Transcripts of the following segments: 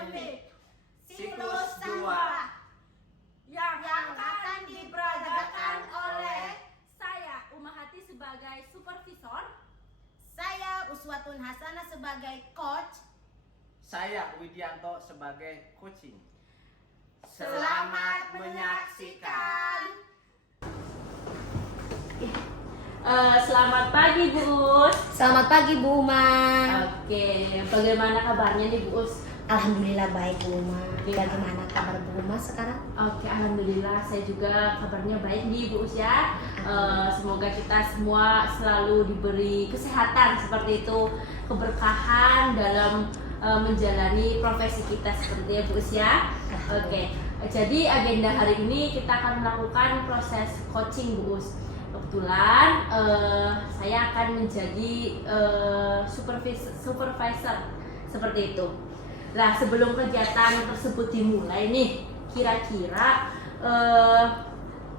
Akademik Siklus 2 yang akan diperagakan oleh saya Umahati sebagai supervisor, saya Uswatun Hasanah sebagai coach. Saya Widianto sebagai coaching. Selamat menyaksikan. Selamat pagi Bu Us. Selamat pagi Bu Uma. Oke, bagaimana kabarnya nih Bu Us? Alhamdulillah baik Bu Uma. Oke. Bagaimana kabar Bu Uma sekarang? Oke, alhamdulillah saya juga kabarnya baik nih Bu Us ya. Semoga kita semua selalu diberi kesehatan seperti itu, keberkahan dalam menjalani profesi kita seperti ya Bu Us ya. Oke, jadi agenda hari ini kita akan melakukan proses coaching Bu Us. Kebetulan saya akan menjadi supervisor seperti itu. Nah, sebelum kegiatan tersebut dimulai nih, kira-kira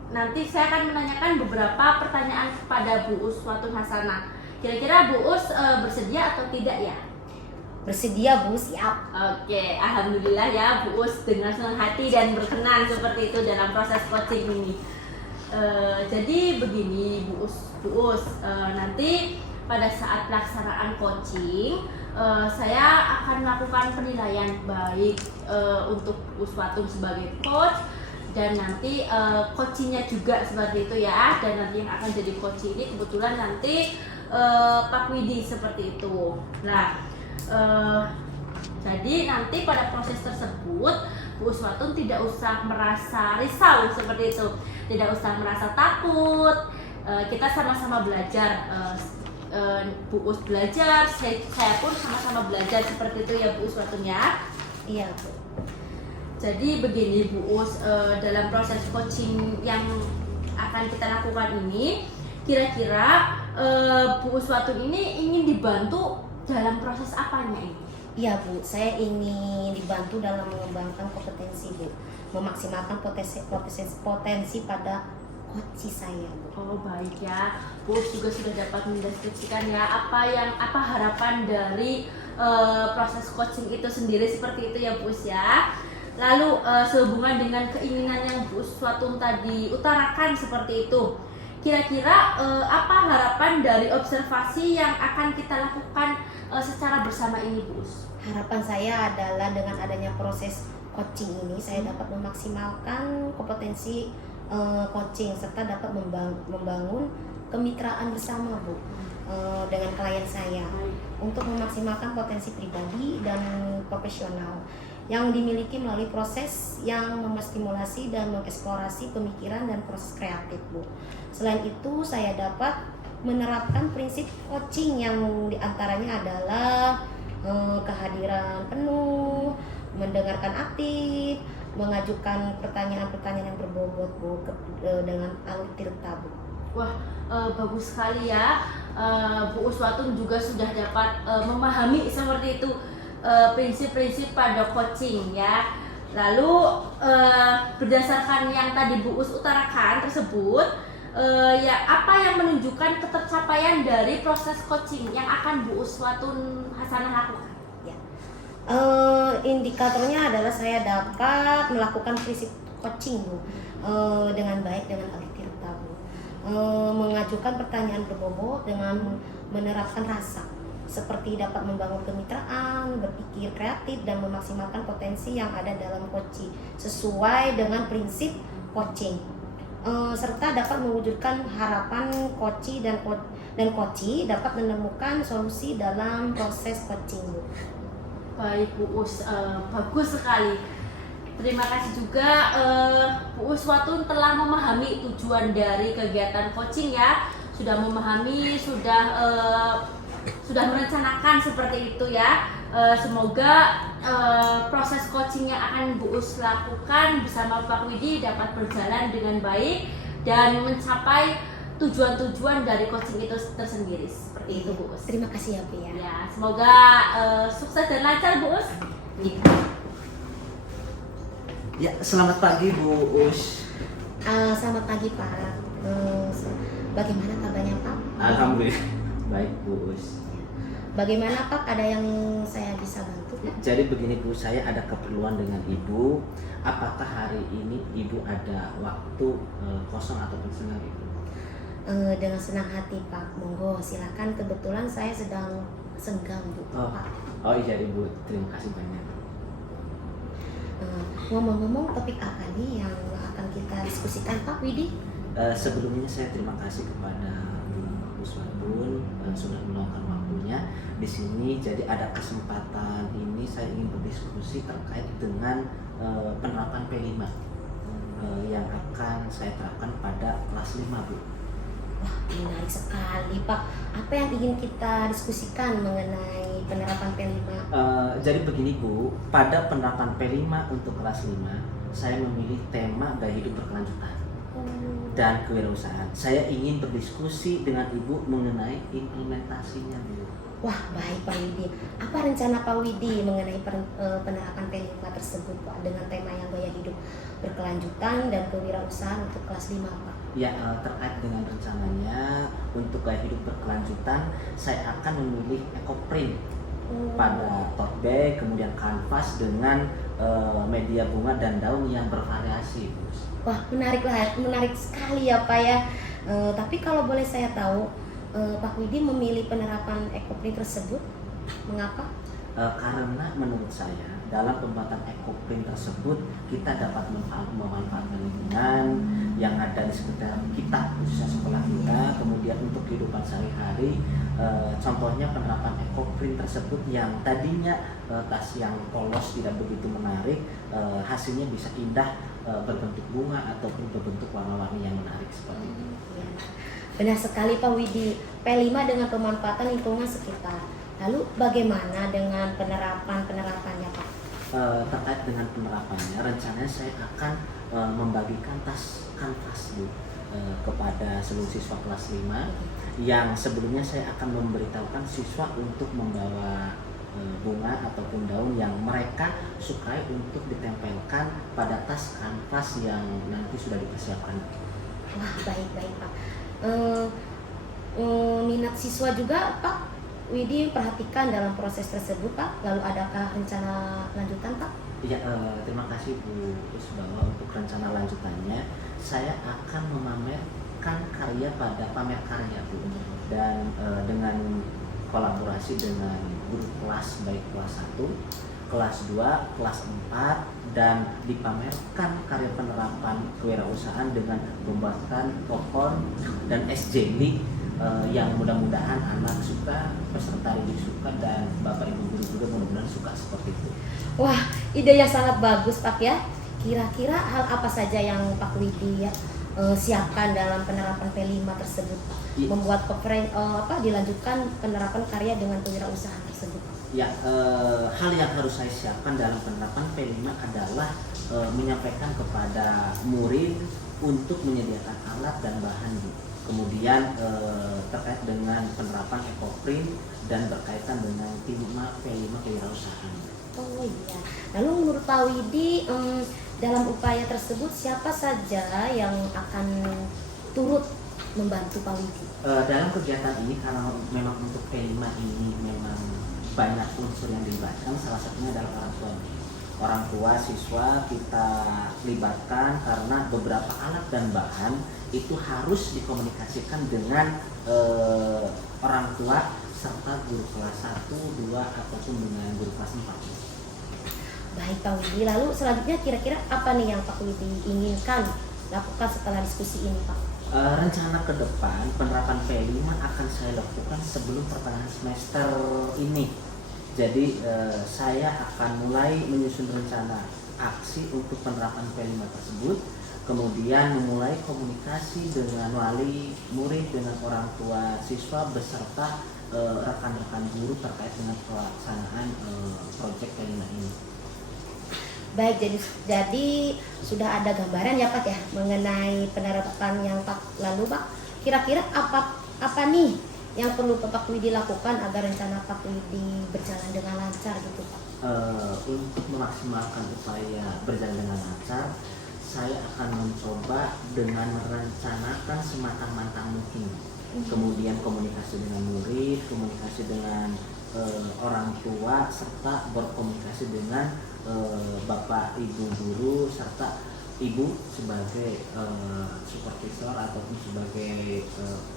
nanti saya akan menanyakan beberapa pertanyaan kepada Bu Uswatun Hasanah. Kira-kira Bu Us bersedia atau tidak ya? Bersedia Bu, siap. Oke, alhamdulillah ya Bu Us dengan senang hati dan berkenan seperti itu dalam proses coaching ini. Jadi begini Bu Us, nanti pada saat pelaksanaan coaching saya akan melakukan penilaian baik untuk Uswatun sebagai coach dan nanti coachingnya juga seperti itu ya. Dan nanti yang akan jadi coach ini kebetulan nanti Pak Widi seperti itu. Nah, jadi nanti pada proses tersebut Bu Uswatun tidak usah merasa risau seperti itu, tidak usah merasa takut. Kita sama-sama belajar, Bu Us belajar, saya pun sama-sama belajar seperti itu ya Bu Uswatun ya. Iya Bu. Jadi begini Bu Us, dalam proses coaching yang akan kita lakukan ini, kira-kira Bu Uswatun ini ingin dibantu dalam proses apanya ini? Iya Bu, saya ingin dibantu dalam mengembangkan kompetensi Bu, memaksimalkan potensi pada coach saya Bu. Oh baik ya, Bu juga sudah dapat mendeskripsikan ya apa harapan dari proses coaching itu sendiri seperti itu ya Bu ya. Lalu sehubungan dengan keinginan yang Bu Uswatun tadi utarakan seperti itu, kira-kira apa harapan dari observasi yang akan kita lakukan secara bersama ini Bu Us? Harapan saya adalah dengan adanya proses coaching ini saya dapat memaksimalkan kompetensi coaching serta dapat membangun kemitraan bersama Bu dengan klien saya untuk memaksimalkan potensi pribadi dan profesional yang dimiliki melalui proses yang memstimulasi dan mengeksplorasi pemikiran dan proses kreatif Bu. Selain itu saya dapat menerapkan prinsip coaching yang diantaranya adalah kehadiran penuh, mendengarkan aktif, mengajukan pertanyaan-pertanyaan yang berbobot Bu dengan alur tirta Bu. Wah, bagus sekali ya. Bu Uswatun juga sudah dapat memahami seperti itu prinsip-prinsip pada coaching ya. Lalu berdasarkan yang tadi Bu Us utarakan tersebut, ya apa yang menunjukkan ketercapaian dari proses coaching yang akan Bu Uswatun Hasanah lakukan? Ya. Indikatornya adalah saya dapat melakukan prinsip coaching Bu dengan baik dengan alih tirta Bu, mengajukan pertanyaan berbobot dengan menerapkan rasa seperti dapat membangun kemitraan, berpikir kreatif dan memaksimalkan potensi yang ada dalam coaching sesuai dengan prinsip coaching. Serta dapat mewujudkan harapan coach dan coach dapat menemukan solusi dalam proses coaching Bu. Baik Bu Us, bagus sekali. Terima kasih juga Bu Uswatun telah memahami tujuan dari kegiatan coaching ya, sudah memahami, sudah merencanakan seperti itu ya. Semoga proses coaching yang akan Bu Us lakukan bersama Pak Widi dapat berjalan dengan baik dan mencapai tujuan-tujuan dari coaching itu tersendiri seperti itu Bu Us. Terima kasih ya Bu ya. Ya, semoga sukses dan lancar Bu Us. Ya, selamat pagi Bu Us. Selamat pagi Pak. Bagaimana kabarnya Pak? Alhamdulillah baik Bu Us. Bagaimana Pak? Ada yang saya bisa bantu? Jadi begini Bu, saya ada keperluan dengan Ibu. Apakah hari ini Ibu ada waktu kosong ataupun senggang Ibu? Dengan senang hati Pak, monggo silakan. Kebetulan saya sedang senggang Bu. Pak. Oh iya Ibu, terima kasih banyak. Ngomong-ngomong, topik apa nih yang akan kita diskusikan Pak Widi? Sebelumnya saya terima kasih kepada Bu Swarbun sudah meluangkan waktunya di sini. Jadi ada kesempatan ini saya ingin berdiskusi terkait dengan penerapan P5 yang akan saya terapkan pada kelas 5 Bu. Wah, menarik sekali Pak. Apa yang ingin kita diskusikan mengenai penerapan P5? Jadi begini Bu, pada penerapan P5 untuk kelas 5 saya memilih tema gaya hidup berkelanjutan dan kewirausahaan. Saya ingin berdiskusi dengan Ibu mengenai implementasinya Bu. Wah, baik Pak Widi. Apa rencana Pak Widi mengenai penerapan P5 tersebut Pak dengan tema yang gaya hidup berkelanjutan dan kewirausahaan untuk kelas 5 Pak? Ya, terkait dengan rencananya untuk gaya hidup berkelanjutan, saya akan memilih ecoprint pada tote bag, kemudian kanvas dengan media bunga dan daun yang bervariasi Bu. Wah, menarik sekali ya Pak ya. Tapi kalau boleh saya tahu, Pak Widi memilih penerapan ecoprint tersebut, mengapa? Karena menurut saya dalam pembuatan ecoprint tersebut kita dapat memanfaatkan lingkungan yang ada di sekitar kita, khususnya sekolah kita, kemudian untuk kehidupan sehari-hari. Contohnya penerapan ecoprint tersebut yang tadinya tas yang polos tidak begitu menarik, hasilnya bisa indah, berbentuk bunga ataupun berbentuk warna-warni yang menarik seperti itu. Ya. Benar sekali Pak Widi. P5 dengan pemanfaatan lingkungan sekitar. Lalu bagaimana dengan penerapannya Pak? Terkait dengan penerapannya, rencananya saya akan membagikan tas kanvas Bu kepada seluruh siswa kelas 5 yang sebelumnya saya akan memberitahukan siswa untuk membawa bunga ataupun daun yang mereka sukai untuk ditempelkan pada tas kanvas yang nanti sudah dipersiapkan. Wah, baik Pak. Minat siswa juga Pak Widi perhatikan dalam proses tersebut Pak. Lalu adakah rencana lanjutan Pak? Ya, terima kasih Bu Usbawa. Untuk rencana lanjutannya saya akan memamerkan karya pada pamer karya Bu, dan dengan kolaborasi dengan guru kelas baik kelas 1, kelas 2, kelas 4, dan dipamerkan karya penerapan kewirausahaan dengan pembuatan pohon dan es jelly yang mudah-mudahan anak suka, peserta didik suka, dan Bapak Ibu guru juga mudah-mudahan suka seperti itu. Wah, ide yang sangat bagus Pak ya. Kira-kira hal apa saja yang Pak Widi ya, siapkan dalam penerapan P5 tersebut? Membuat dilanjutkan penerapan karya dengan kewirausahaan tersebut. Ya, hal yang harus saya siapkan dalam penerapan P5 adalah menyampaikan kepada murid untuk menyediakan alat dan bahan Bu. Kemudian terkait dengan penerapan ecoprint dan berkaitan dengan tema P5 kewirausahaan. Oh iya. Lalu menurut Pak Widi dalam upaya tersebut siapa saja yang akan turut membantu Pak Widi? Dalam kegiatan ini karena memang untuk P5 ini memang banyak unsur yang dilibatkan, salah satunya adalah orang tua. Orang tua siswa kita libatkan karena beberapa alat dan bahan itu harus dikomunikasikan dengan orang tua serta guru kelas 1, 2, ataupun dengan guru kelas 4. Baik Pak Widi, lalu selanjutnya kira-kira apa nih yang Pak Widi inginkan lakukan setelah diskusi ini Pak? Rencana ke depan penerapan P5 akan saya lakukan sebelum pertengahan semester ini. Jadi saya akan mulai menyusun rencana aksi untuk penerapan P5 tersebut, kemudian memulai komunikasi dengan wali murid, dengan orang tua siswa beserta rekan-rekan guru terkait dengan pelaksanaan proyek P5 ini. Baik, jadi sudah ada gambaran ya Pak ya mengenai penerapan yang Pak lalu Pak. Kira-kira apa nih yang perlu Pak Widi lakukan agar rencana Pak Widi berjalan dengan lancar gitu Pak? Untuk memaksimalkan upaya berjalan dengan lancar, saya akan mencoba dengan merencanakan sematang-matang mungkin. Kemudian komunikasi dengan murid, komunikasi dengan orang tua serta berkomunikasi dengan bapak ibu guru serta ibu sebagai supervisor ataupun sebagai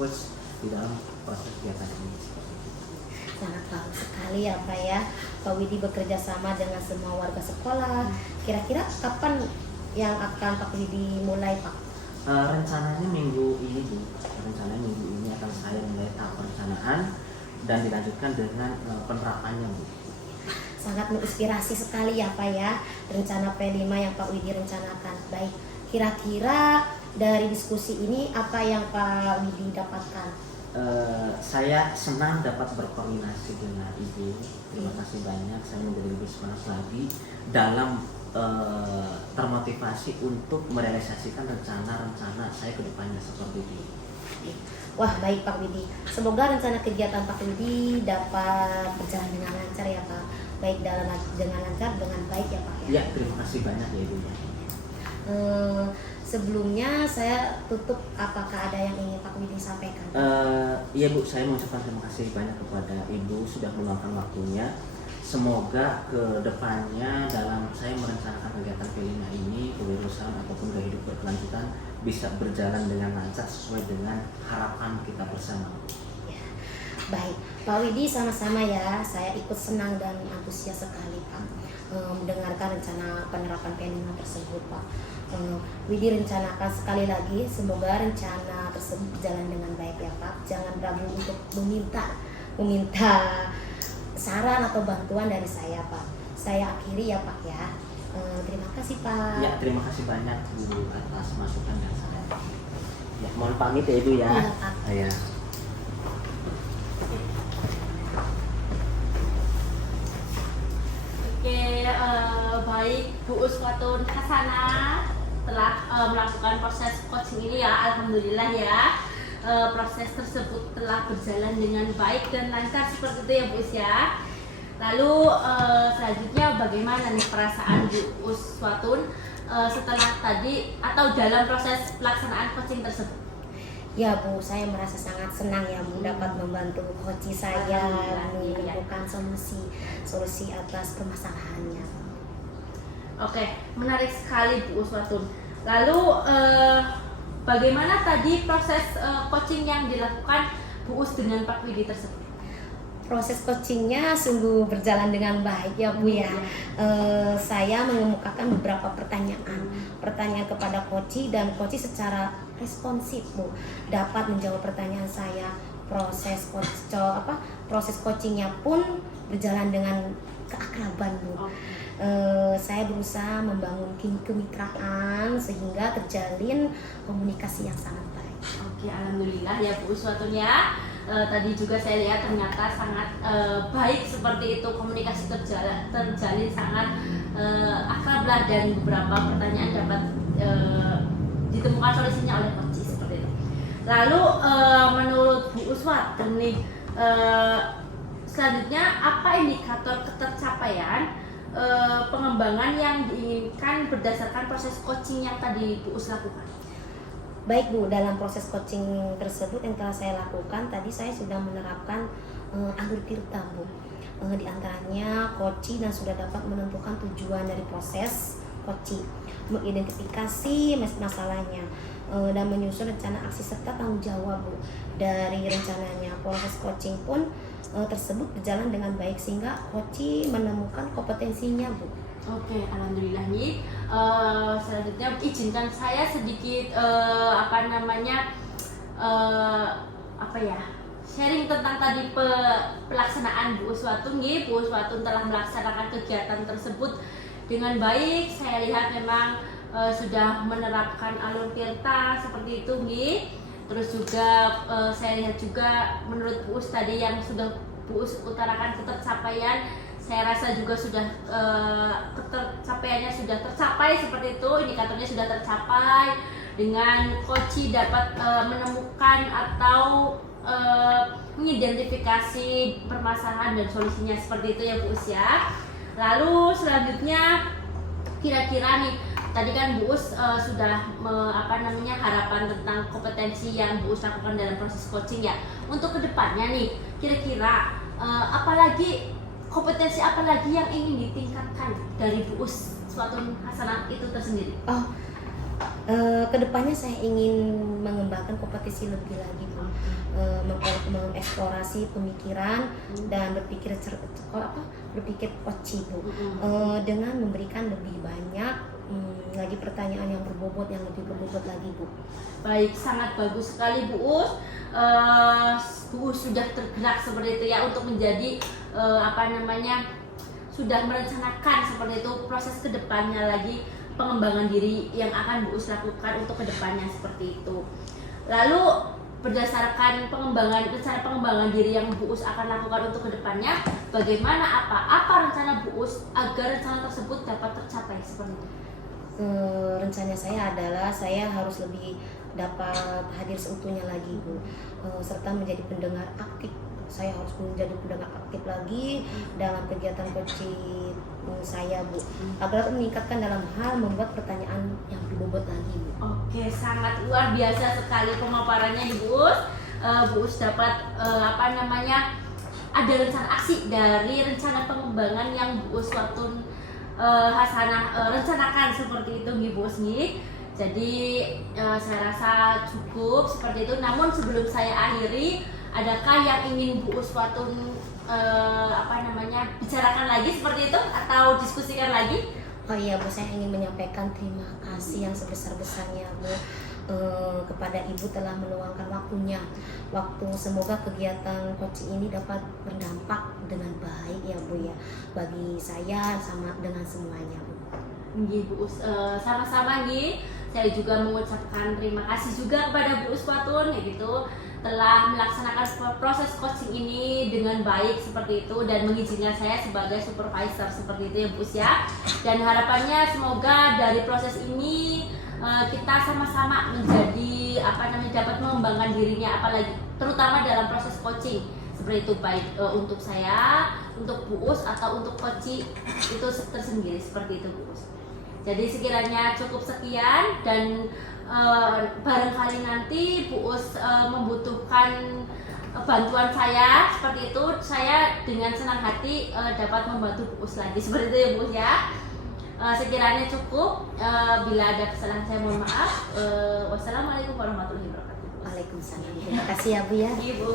coach di dalam proses kegiatan ini. Sangat bagus sekali ya Pak ya. Pak Widi bekerja sama dengan semua warga sekolah. Kira-kira kapan yang akan Pak Widi mulai Pak? Rencananya minggu ini Bu. Rencananya minggu ini akan saya mulai tahap perencanaan dan dilanjutkan dengan penerapannya Bu. Sangat menginspirasi sekali ya Pak ya, rencana P5 yang Pak Widi rencanakan. Baik, kira-kira dari diskusi ini apa yang Pak Widi dapatkan? Saya senang dapat berkoordinasi dengan Ibu. Terima kasih banyak. Saya menjadi lebih semangat lagi dalam termotivasi untuk merealisasikan rencana-rencana saya ke depannya seperti itu. Wah baik Pak Widi, semoga rencana kegiatan Pak Widi dapat berjalan dengan lancar ya Pak. Baik dengan lancar, dengan baik ya Pak ya. Ya, terima kasih banyak ya Ibu. Sebelumnya saya tutup, apakah ada yang ingin Pak Widi sampaikan? Iya Bu, saya mengucapkan terima kasih banyak kepada Ibu sudah meluangkan waktunya. Semoga ke depannya dalam saya merencanakan kegiatan P5 ini, kewirausahaan ataupun gaya hidup berkelanjutan bisa berjalan dengan lancar sesuai dengan harapan kita bersama. Ya, baik, Pak Widi sama-sama ya. Saya ikut senang dan antusias sekali Pak mendengarkan rencana penerapan P5 tersebut Pak. Widi rencanakan sekali lagi, semoga rencana tersebut berjalan dengan baik ya Pak. Jangan ragu untuk meminta saran atau bantuan dari saya Pak. Saya akhiri ya Pak ya. Terima kasih Pak. Ya, terima kasih banyak Bu atas masukan dan saran. Ya, mohon pamit ya Ibu ya. Iya, Pak. Ya. Oke, baik Bu Uswatun Hasanah telah melakukan proses coaching ini ya, alhamdulillah ya. Proses tersebut telah berjalan dengan baik dan lancar seperti itu ya Bu Us ya. Lalu selanjutnya bagaimana nih perasaan Bu Uswatun setelah tadi atau dalam proses pelaksanaan coaching tersebut? Ya Bu, saya merasa sangat senang ya Bu dapat membantu coach saya menemukan solusi atas permasalahannya. Oke, menarik sekali Bu Uswatun. Lalu bagaimana tadi proses coaching yang dilakukan Bu Us dengan Pak Widi tersebut? Proses coachingnya sungguh berjalan dengan baik ya Bu ya. Saya mengemukakan beberapa pertanyaan kepada coach dan coach secara responsif Bu dapat menjawab pertanyaan saya. Proses coachingnya pun berjalan dengan keakraban Bu. Saya berusaha membangun kemitraan sehingga terjalin komunikasi yang sangat baik. Oke, alhamdulillah ya Bu Uswatun ya. Tadi juga saya lihat ternyata sangat baik seperti itu, komunikasi terjalin sangat akrab lah, dan beberapa pertanyaan dapat ditemukan solusinya oleh coach seperti itu. Lalu menurut Bu Uswatun nih, selanjutnya apa indikator ketercapaian pengembangan yang diinginkan berdasarkan proses coaching yang tadi Bu Us lakukan? Baik Bu, dalam proses coaching tersebut yang telah saya lakukan, tadi saya sudah menerapkan alur tirta Bu. Di antaranya coaching dan sudah dapat menentukan tujuan dari proses coaching, mengidentifikasi masalahnya, dan menyusun rencana aksi serta tanggung jawab Bu. Dari rencananya proses coaching pun tersebut berjalan dengan baik sehingga coaching menemukan kompetensinya Bu. Oke, alhamdulillah nih. Selanjutnya izinkan saya sedikit sharing tentang tadi pelaksanaan Bu Uswatun nih. Bu Uswatun telah melaksanakan kegiatan tersebut dengan baik. Saya lihat memang sudah menerapkan alur tirta seperti itu nih. Terus juga saya lihat juga menurut Bu Us tadi yang sudah Bu Us utarakan ketercapaian, saya rasa juga sudah ketercapaiannya sudah tercapai seperti itu, indikatornya sudah tercapai dengan coach dapat menemukan atau mengidentifikasi permasalahan dan solusinya seperti itu ya Bu Us ya. Lalu selanjutnya kira-kira nih tadi kan Bu Us sudah harapan tentang kompetensi yang Bu Us lakukan dalam proses coaching ya. Untuk kedepannya nih kira-kira apalagi kompetensi apa lagi yang ingin ditingkatkan dari Bu Us Swatun Hasanah itu tersendiri? Kedepannya saya ingin mengembangkan kompetensi lebih lagi Bu. Mengeksplorasi pemikiran dan berpikir koci Bu, dengan memberikan lebih banyak lagi pertanyaan yang berbobot, yang lebih berbobot lagi Bu. Baik, sangat bagus sekali Bu Us. Bu Us sudah tergerak seperti itu ya untuk menjadi sudah merencanakan seperti itu proses kedepannya lagi pengembangan diri yang akan Bu Us lakukan untuk kedepannya seperti itu. Lalu berdasarkan rencana pengembangan diri yang Bu Us akan lakukan untuk kedepannya, bagaimana apa rencana Bu Us agar rencana tersebut dapat tercapai seperti itu? Rencana saya adalah saya harus lebih dapat hadir seutuhnya lagi Bu, serta menjadi pendengar aktif. Saya harus menjadi pendengar aktif lagi dalam kegiatan coaching saya Bu, agar meningkatkan dalam hal membuat pertanyaan yang berbobot lagi Bu. Oke, sangat luar biasa sekali pemaparannya di Bu Us. Bu Us dapat ada rencana aksi dari rencana pengembangan yang Bu Us Swatun Hasanah rencanakan seperti itu Bu Us nih. Jadi saya rasa cukup seperti itu. Namun sebelum saya akhiri, adakah yang ingin Bu Us Swatun bicarakan lagi seperti itu atau diskusikan lagi? Oh iya Bu, saya ingin menyampaikan terima kasih yang sebesar-besarnya Bu, kepada Ibu telah meluangkan waktunya. Semoga kegiatan coaching ini dapat berdampak dengan baik ya Bu ya, bagi saya sama dengan semuanya Bu. Nggih Bu Us, sama-sama nggih. Saya juga mengucapkan terima kasih juga kepada Bu Us Swatun telah melaksanakan proses coaching ini dengan baik seperti itu dan mengizinkan saya sebagai supervisor seperti itu ya Bu Us ya. Dan harapannya semoga dari proses ini kita sama-sama menjadi dapat mengembangkan dirinya, apalagi terutama dalam proses coaching seperti itu, baik untuk saya, untuk Bu Us atau untuk coaching itu tersendiri seperti itu Bu Us. Jadi sekiranya cukup sekian dan barangkali nanti Bu Us membutuhkan bantuan saya seperti itu, saya dengan senang hati dapat membantu Bu Us lagi seperti itu ya Bu Us ya. Sekiranya cukup, bila ada kesalahan saya mohon maaf. Wassalamualaikum warahmatullahi wabarakatuh. Waalaikumsalam. Terima kasih ya Bu ya. Ibu.